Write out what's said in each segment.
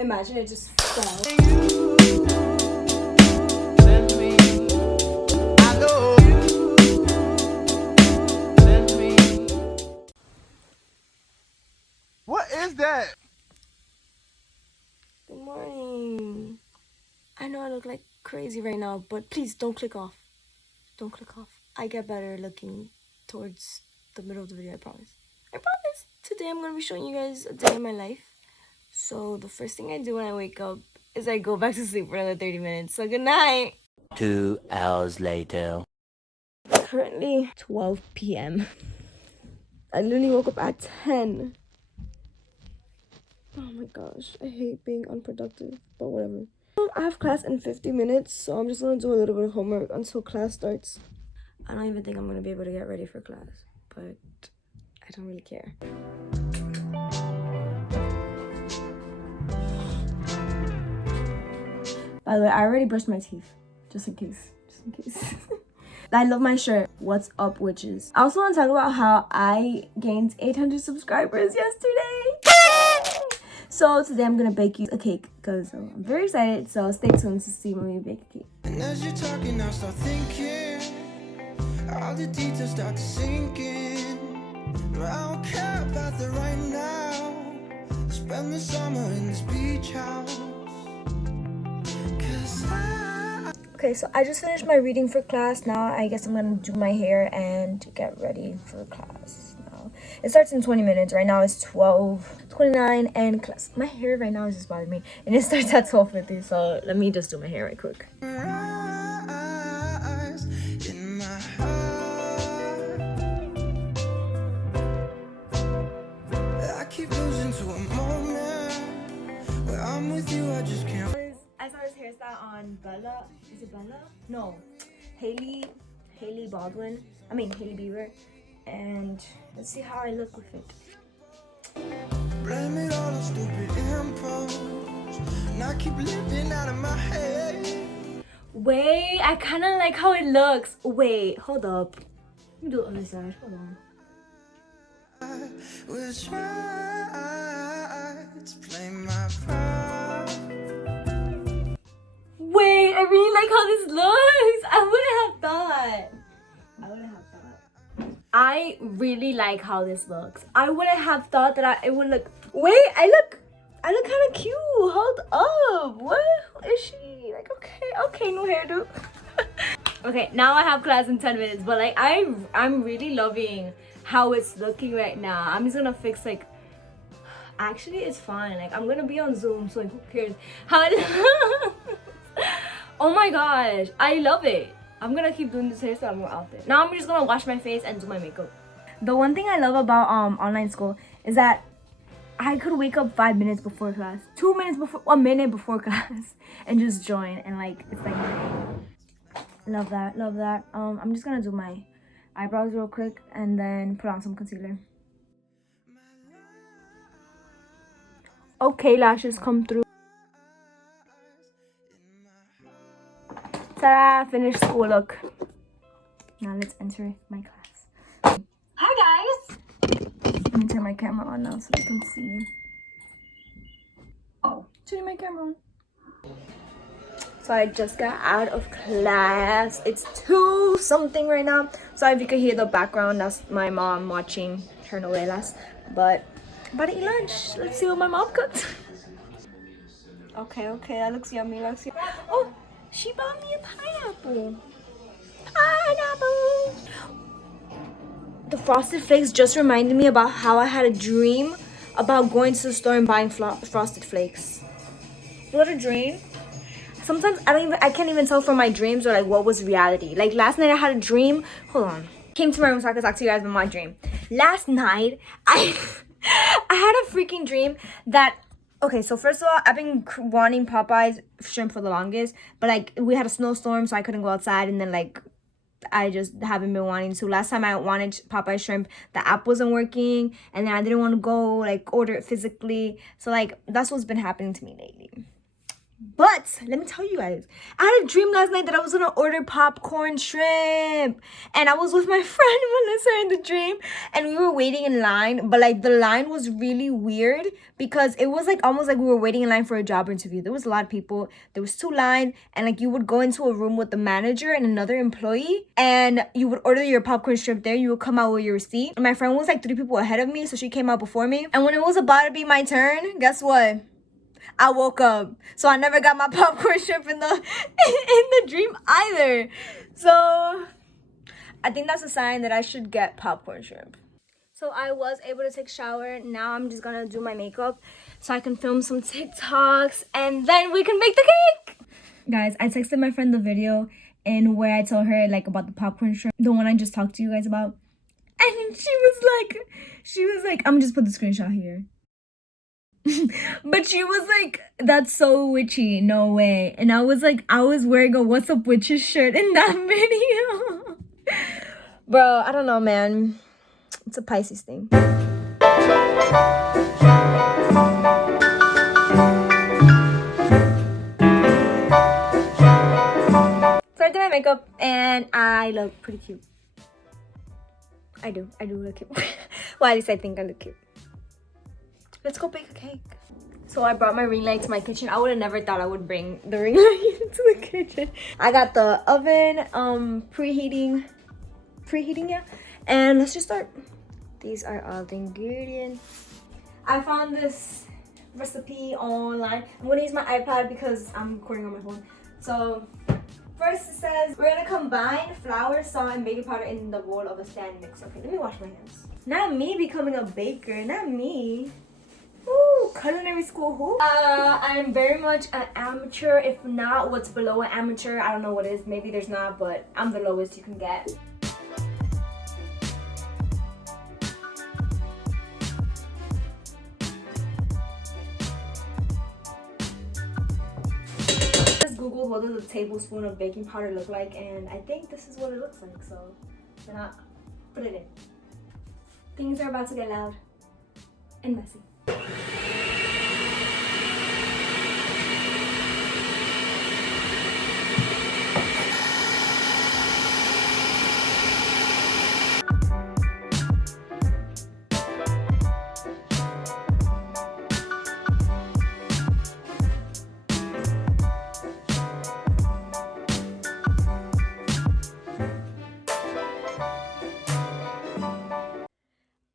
Imagine it just fell. What is that? Good morning. I know I look like crazy right now, but please don't click off. Don't click off. I get better looking towards the middle of the video, I promise. I promise. Today I'm going to be showing you guys a day in my life. So the first thing I do when I wake up is I go back to sleep for another 30 minutes. So good night. 2 hours later. Currently 12 p.m. I literally woke up at 10. Oh my gosh, I hate being unproductive, but whatever. I have class in 50 minutes, so I'm just gonna do a little bit of homework until class starts. I don't even think I'm gonna be able to get ready for class, but I don't really care. By the way, I already brushed my teeth, just in case. I love my shirt. What's up, witches? I also want to talk about how I gained 800 subscribers yesterday. So today I'm gonna bake you a cake because I'm very excited. So stay tuned to see when we bake a cake. And as you're talking, I start thinking, all the details start to sink in. I don't care about the right now. Spend the summer in this beach house. Okay, so I just finished my reading for class. Now I guess I'm gonna do my hair and get ready for class. Now it starts in 20 minutes. Right now it's 12:29 and class. My hair right now is just bothering me, and it starts at 12:50. So let me just do my hair right quick. In my heart, I keep losing to a moment where I'm with you. I just can't. I saw this hairstyle on Bella. Is it Bella? No, Haley Baldwin. I mean Haley Bieber. And let's see how I look with it. Blame it all on stupid impulse, and I keep living out of my head. Wait, I kind of like how it looks. Wait, hold up. Let me do the other side. Hold on. We'll try to play my part. Wait, I really like how this looks. I wouldn't have thought. I really like how this looks. I wouldn't have thought that it would look. Wait, I look kind of cute. Hold up. What? Who is she? Like, okay, no hairdo. Okay, now I have class in 10 minutes, but like I'm really loving how it's looking right now. I'm just gonna fix like. Actually, it's fine. Like, I'm gonna be on Zoom, so like, who cares how it looks? Oh my gosh, I love it. I'm gonna keep doing this hairstyle more often. Now I'm just gonna wash my face and do my makeup. The one thing I love about online school is that I could wake up 5 minutes before class, 2 minutes before, 1 minute before class, and just join. And like, it's like, love that. I'm just gonna do my eyebrows real quick and then put on some concealer. Okay, lashes come through. Ta-da! Finished school look. Now let's enter my class. Hi guys! Let me turn my camera on now so you can see. Oh, turning my camera on. So I just got out of class. It's 2 something right now. Sorry if you could hear the background. That's my mom watching her novelas. But I'm about to eat lunch. Let's see what my mom cooked. Okay, that looks yummy. Oh! She bought me a pineapple. The Frosted Flakes just reminded me about how I had a dream about going to the store and buying Frosted Flakes. What a dream. Sometimes I can't even tell from my dreams or like what was reality. Like last night I had a dream. Hold on. Came to my room so I could talk to you guys about my dream. Last night I had a freaking dream that. Okay, so first of all, I've been wanting Popeye's shrimp for the longest, but like we had a snowstorm, so I couldn't go outside, and then like I just haven't been wanting to. Last time I wanted Popeye's shrimp, the app wasn't working, and then I didn't want to go like order it physically. So like that's what's been happening to me lately. But let me tell you guys, I had a dream last night that I was gonna order popcorn shrimp, and I was with my friend Melissa in the dream, and we were waiting in line, but like the line was really weird because it was like almost like we were waiting in line for a job interview. There was a lot of people, there was 2 lines, and like you would go into a room with the manager and another employee, and you would order your popcorn shrimp there. You would come out with your receipt, and my friend was like 3 people ahead of me, so she came out before me. And when it was about to be my turn, guess what? I woke up, so I never got my popcorn shrimp in the dream either. So I think that's a sign that I should get popcorn shrimp. So I was able to take a shower. Now I'm just gonna do my makeup so I can film some TikToks and then we can make the cake. Guys, I texted my friend the video and where I told her like about the popcorn shrimp, the one I just talked to you guys about, and she was like, I'm just put the screenshot here. But she was like, that's so witchy, no way. And I was like, I was wearing a What's Up Witches shirt in that video. Bro, I don't know, man. It's a Pisces thing. So I did my makeup and I look pretty cute. I do look cute. Well, at least I think I look cute. Let's go bake a cake. So I brought my ring light to my kitchen. I would have never thought I would bring the ring light into the kitchen. I got the oven preheating, yeah. And let's just start. These are all the ingredients. I found this recipe online. I'm gonna use my iPad because I'm recording on my phone. So first it says we're gonna combine flour, salt, and baking powder in the bowl of a stand mix. Okay, let me wash my hands. Not me becoming a baker, not me. Ooh, culinary school who? I'm very much an amateur. If not, what's below an amateur? I don't know what it is. Maybe there's not, but I'm the lowest you can get. Just Googled what does a tablespoon of baking powder look like, and I think this is what it looks like. So then I put it in. Things are about to get loud and messy.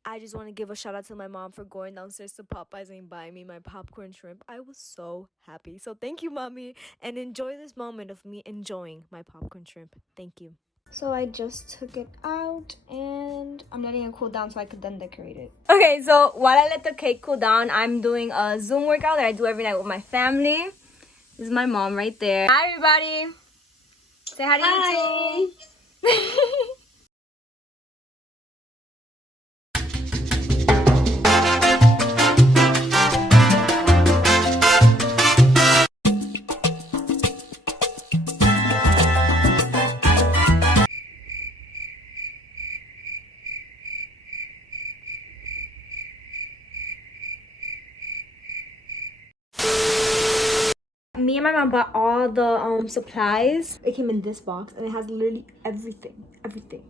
I just want to give a shout out to my mom for going downstairs to Popeyes and buying me my popcorn shrimp. I was so happy. So thank you, mommy, and enjoy this moment of me enjoying my popcorn shrimp. Thank you. So I just took it out and I'm letting it cool down so I could then decorate it. Okay, so while I let the cake cool down, I'm doing a Zoom workout that I do every night with my family. This is my mom right there. Hi, everybody. Say hi to YouTube. Me and my mom bought all the supplies. It came in this box and it has literally everything.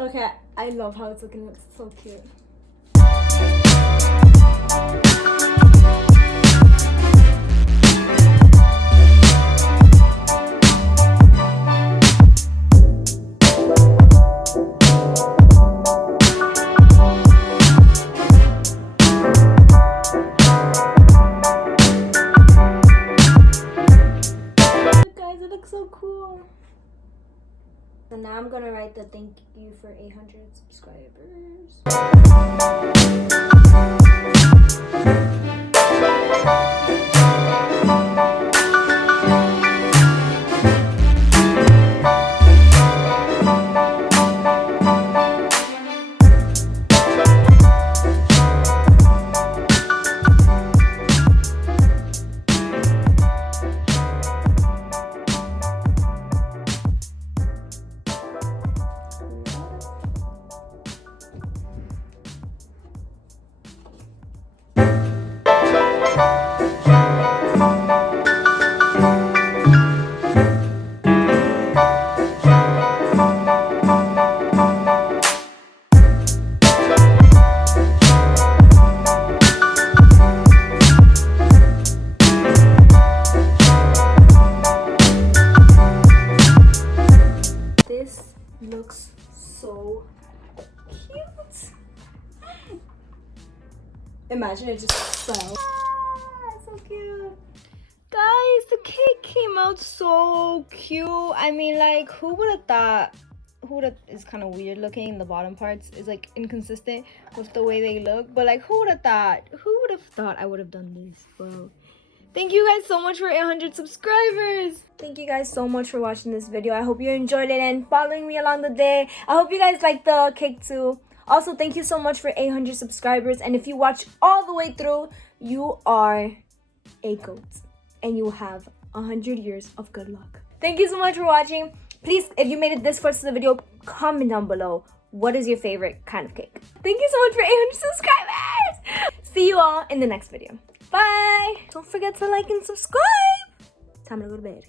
Okay, I love how it's looking. It's so cute. Guys, it looks so cool. So now I'm gonna write the thank you for 800 subscribers. This looks so cute. Imagine it just fell. Ah, so cute. Guys, the cake came out so cute. I mean, like, who would have thought? It's kind of weird looking. The bottom parts is like inconsistent with the way they look. But like, who would have thought? Who would have thought I would have done this, bro? Thank you guys so much for 800 subscribers. Thank you guys so much for watching this video. I hope you enjoyed it and following me along the day. I hope you guys liked the cake too. Also, thank you so much for 800 subscribers. And if you watch all the way through, you are a goat. And you have 100 years of good luck. Thank you so much for watching. Please, if you made it this far to the video, comment down below. What is your favorite kind of cake? Thank you so much for 800 subscribers. See you all in the next video. Bye. Don't forget to like and subscribe. Time to go to bed.